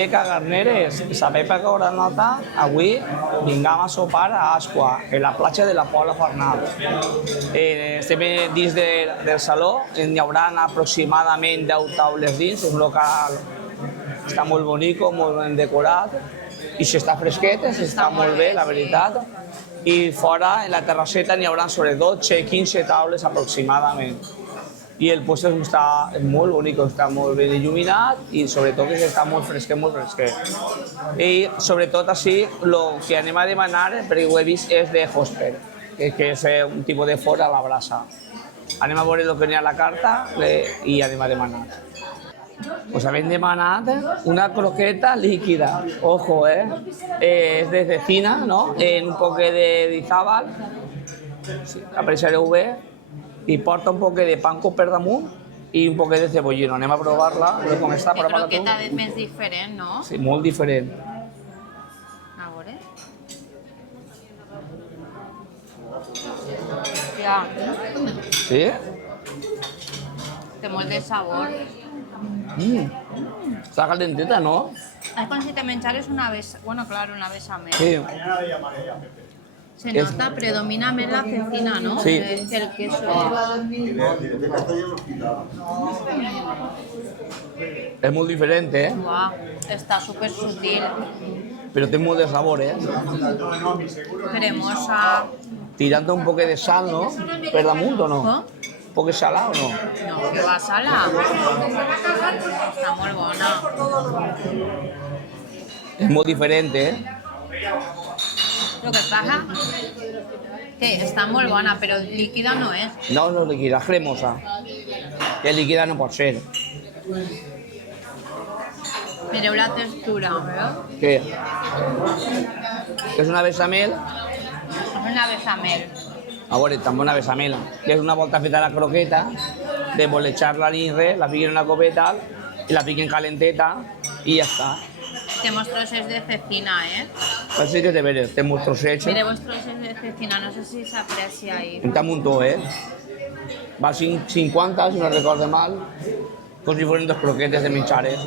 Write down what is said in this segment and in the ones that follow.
Lleca Garneres, sabeu per què haurà notat? Avui vingam a sopar a Ascua, en la platja de la Pobla Farnal. Estem dins del saló, hi haurà aproximadament 10 taules dins, un local està molt bonic, molt ben decorat, i s'està fresquet, s'està molt bé, la veritat. I fora, en la terrasseta, n'hi haurà sobre 12-15 taules aproximadament. I el puesto està molt bonic, està molt ben il·luminat i sobretot que està molt fresquet, molt fresquet. I sobretot així, el que anem a demanar, perquè ho he vist, és de Hosper, que és un tipus de forn a la brasa. Anem a veure el que n'hi ha a la carta i anem a demanar. Pues habéis demanat una croqueta líquida, ojo, es de cecina, ¿no? En un poc de dizábal, sí, apreciareu bé, i porta un poc de panko per damunt i un poc de cebollino. Anem a provar-la, com està. Que croqueta més diferent, no? Sí, molt diferent. A veure. Hòstia. Sí? Té molt de sabor. Està calenteta, no? Es com si te menjares una bechamel. Bueno, claro, una bechamel. Sí. Se nota, predomina més la cecina, ¿no? Sí. Que el queso. És molt diferent, Guau, està súper sutil. Però té molt de sabor, Cremosa. Tirant un poc de sal, no? Per damunt o no? Un poc de salà o no? No, que va sala. Està molt bona. És molt diferent, Lo que pasa que està molt bona, però líquida no és. No, no és líquida, és cremosa. Que líquida no pot ser. Mireu la textura, veus? Què? És una bechamel? És una bechamel. A veure, també una bechamel, que és una volta feta a la croqueta, de bolechar-la ni res, la piquen en una copeta i la piquen calenteta i ja està. Té molts trossets de cecina, Pues sí que te veres, té molts trossets. Mireu els trossets de cecina, no sé si s'aprecia ahí. Està un muntó, Va 50, si no recordo mal, com si fueren dos croquetes de menjares.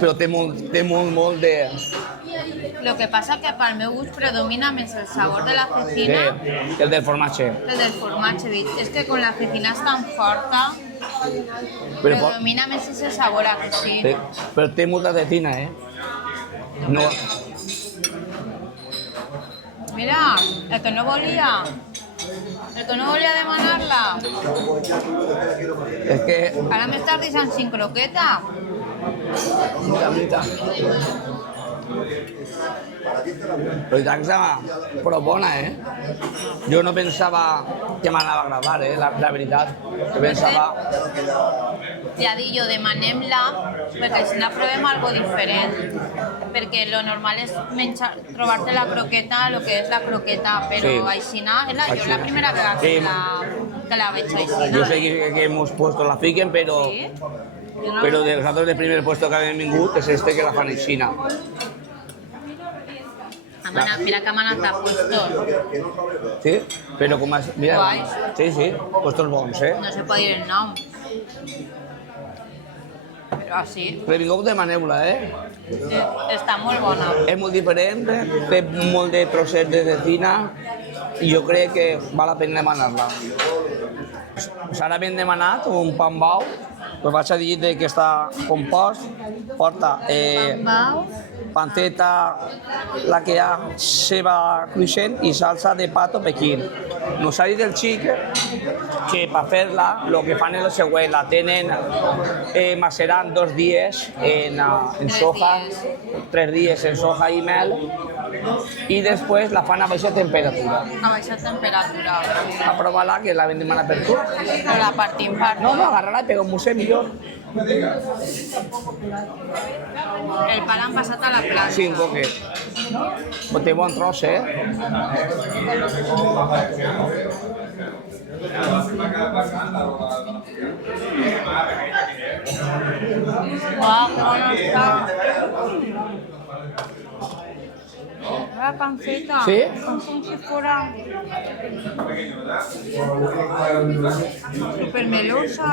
Però té molt de... Lo que passa que pel meu gust predomina més el sabor de la cecina el del formatge. que el del formatge. És que con la cecina és tan forta, predomina més ese sabor a que sí. Però té molta cecina, No. Mira, el que no volia demanar-la. És que... Ara m'estàs deixant sin croqueta. La veritat. Però i tant que estava prou bona, Jo no pensava que m'anava a agradar, la veritat. Jo pensava... Ja dic jo, demanem-la, perquè si no provem algo diferent. Perquè lo normal és trobar-te la croqueta, lo que és la croqueta, però aixina, jo la primera vegada que la veig aixina. Yo sé que hemos puesto la fiquen, pero... Sí? Pero de los datos del primer puesto que habían vingut és que la fan aixina. Mira que m'han estat puestos. Sí? Però com has... Mira, Guais. sí, puestos bons, No se pot dir el nom. Però sí, Previngut demaneu-la, està molt bona. És molt diferent, té molt de trossets de cecina i jo crec que val la pena demanar-la. S'ara ben demanat un pan bau, però vaig a dir que està compost, porta panceta, la que hi ha, ceba cruixent i salsa de pato pequín. Nos ha dit el xic que per fer-la el que fan és el següent, la tenen macerant 2 dies en soja, 3 dies en soja i mel i després la fan a baixa temperatura. A baixa temperatura. A provar-la, que la vam demanar per tu. Però la partim per... No, agarra-la i pega un museu millor. El pa l'han passat a la planxa. Sí, un poquet. Però té bon tros, Uau, que bona està. La panceta. Sí? Com si fuera... Supermelosa.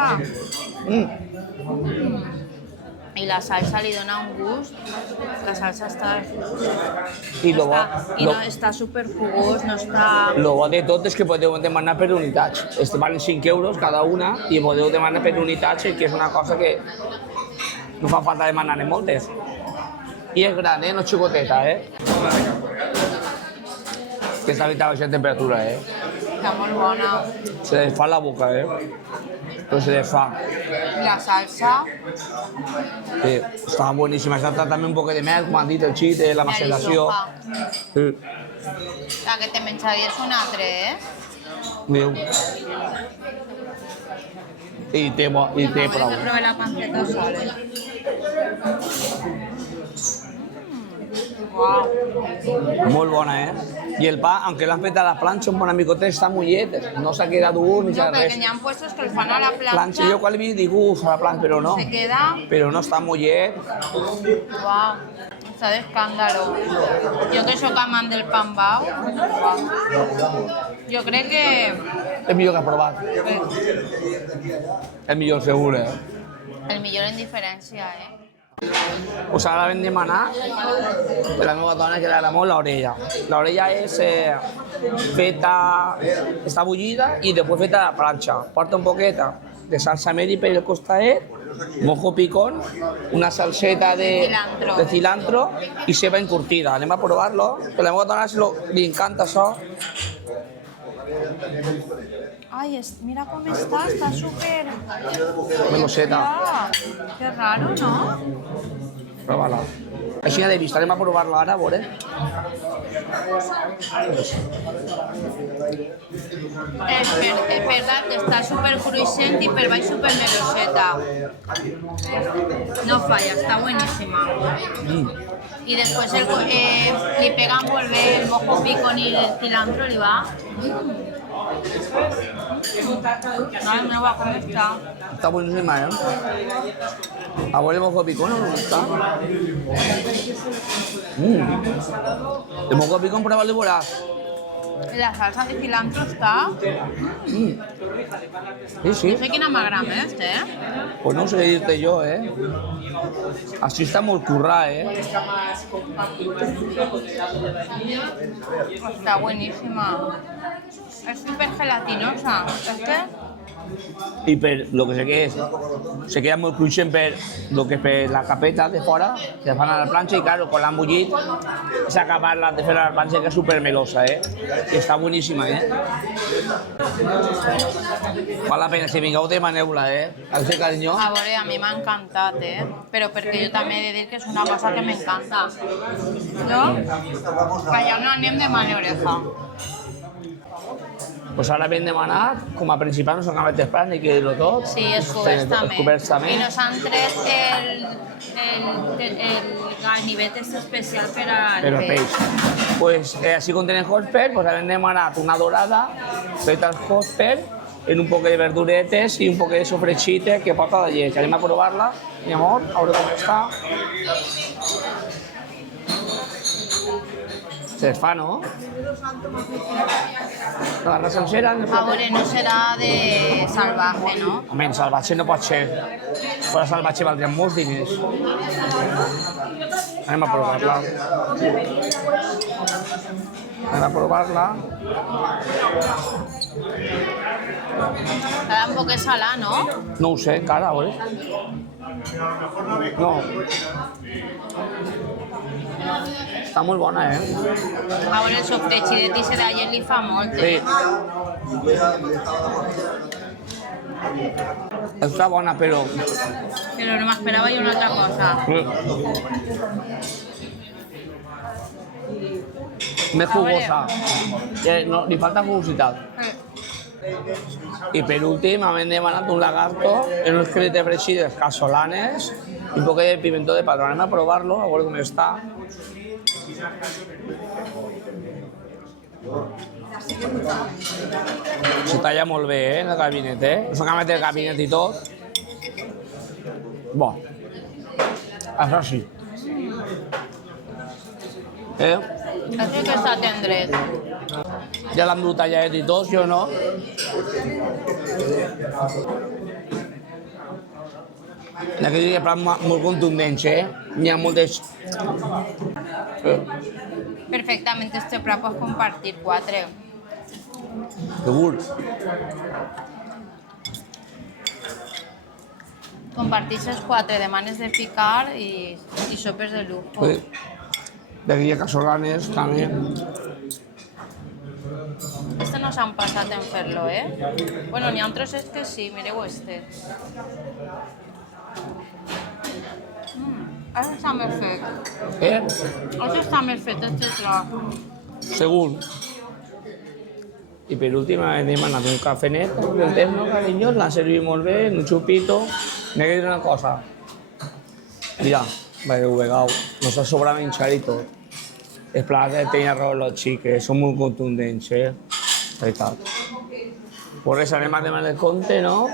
Y la salsa li dona un gust. La salsa està... I lo bo, no, està superjugós, no està... lo bo de tot és que podeu demanar per unitats. Valen 5 euros cada una i podeu demanar per unitats, que és una cosa que no fa falta demanar-ne moltes. I és gran, no xicoteta, Que està a baixa temperatura, Està molt bona. Se desfà la boca, Però se desfà. La salsa... Sí, està boníssima. Està també un poc de mel, com han dit, el xite, la maceració. Sí. La que te menjaries un altre, Déu. I té prou. Voy a probar la panceta sola. Wow. Molt bona, I el pa, aunque l'han fet a la planxa un bon amicotet, està mullet, no s'ha quedat dur ni No, res. perquè n'hi ha puestos que el fan a la planxa. Planxa, jo quan li dic, a la planxa, però no. Se queda... Però no està mullet. Wow. Està d'escàndalo. Jo que sóc amant del pan bau, jo crec que... El millor que has provat. El millor segur, El millor en diferència, Us ara vam demanar per la meva dona que li agrada molt l'orella. L'orella és feta, està bullida i després feta a la planxa. Porta un poqueta de salsa meri per el costadet, mojo picón, una salseta de cilantro i ceba encurtida. Anem a provar-lo. Per la meva dona li encanta això. Ay, mira cómo está súper... Meloseta. Qué raro, ¿no? Prova-la. Així ja l'he vist, anem a provar-la ara, a veure. Es verdad que está súper crujiente y per baix súper meloseta. No falla, está buenísima. Y después le pegan volver el mojo picón y el cilantro, le va. Ay, no va, ¿cómo está? Está buenísima, A veure el mojo picón, ¿cómo está? El mojo picón, pruébalo y verás. La salsa de cilantro está... Sí. No sé quina m'agrada Pues no sé dir-te jo, Així està molt currat, Está buenísima. Es súper gelatinosa. I per lo que sé que és, se queda molt cruixent per lo que és per la capeta de fora, que fan a la planxa i, claro, quan l'han bullit, s'ha acabat de fer a la planxa, que és supermelosa, I està boníssima, Val la pena, si vingueu, demaneu-la, Al ser cariño. A veure, a mi m'ha encantat, Però perquè jo també he de dir que és una cosa que m'encanta. No? Allà no anem de mà ni oreja. Pues ara ben demanat, com a principal no s'han acabat d'esperar ni que dir-ho tot. Sí, els coberts també. I nos han tret el ganivet especial per al peix. Pues així com tenen hosper, pues hem demanat una dorada feta al hosper en un poc de verduretes i un poc de sofregite que porta de llet. Anem a provar-la, mi amor, a veure com està. Se fa, no? La raça sencera... A veure, no serà de salvaje, no? Home, salvatge no pot ser. Si fos salvatge valdrien molts diners. Anem a provar-la. Anem a provar-la. Queda un poc salà, no? No ho sé encara, a veure. No. Està molt bona, A veure, el sofregit ese d'ayer li fa molt, Sí. Està bona, però... Però no m'esperava jo una altra cosa. Més jugosa. No, li falta jugositat. I per últim, hem demanat un lagarto en unos filetes fregidos casolanes y un poco de pimentó de padrón. Anem a provar-lo, a veure com està. Se talla molt bé, en el gabinet, S'ha canviat el gabinet i tot. Bo. Això sí. Això que està tendret. Ja l'han dut talladet i tot, jo no. D'aquí plat molt contundents, N'hi ha moltes... Perfectamente este plat pots compartir 4. Segur. Comparteixes 4, demanes de picar i sopes de lujo. Sí. D'aquí a casolanes també. Este no s'han passat en fer-lo, Bueno, n'hi ha un trosset que sí, mireu este. Això està més fet. Això està més fet, este tros. Segur. I per últim hem demanat un cafenet del temps, no, carinyos? L'han servit molt bé, un xupito. N'he de dir una cosa. Mira, veieu, vegau, no s'ha sobrat menjar i tot. Els plats tenen raó los xiques, són molt contundents, veritat. Pues res, anem a demanar el compte, no?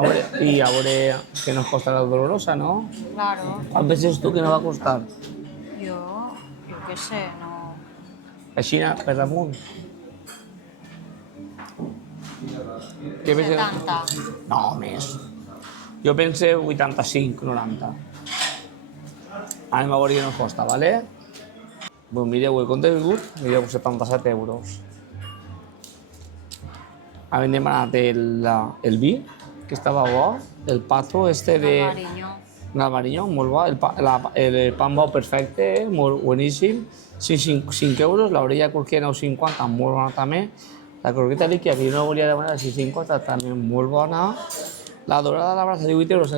A veure què nos costa la dolorosa, no? Claro. Quan penses tu que nos va costar? Jo què sé, no... Així, per damunt. Què penses? 70. No, més. Jo pense 85, 90. Anem a veure què nos costa, ¿vale? Pues mireu, el compte vingut, mireu, 77 euros. Hem demanat el vi, que estava bo, el pato este de... Galvariño, molt bo, el pan bo perfecte, molt boníssim, 5 euros, l'orella crujiente 9,50, molt bona també, la croqueta líquida, que jo no volia demanar, 6,50, també molt bona, la dorada de la brasa, 18 euros,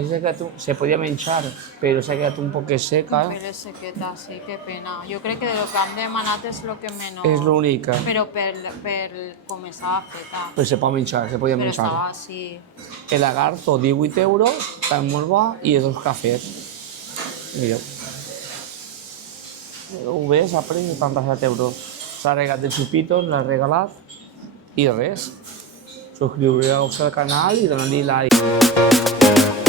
se podia menjar, però s'ha quedat un poc seca. Però és sequeta, sí, que pena. Jo crec que de lo que hem demanat és lo que menys... És l'únic. Però per com estava feta. Però se pot menjar, se podia menjar. Però estava així... El lagarto, 18 euros, també molt bo, i 2 cafès. Mireu. Ho ves, a preu 77 euros. S'ha regalat de xupitos, l'ha regalat, i res. Subscriureu-vos al canal i doneu-li like.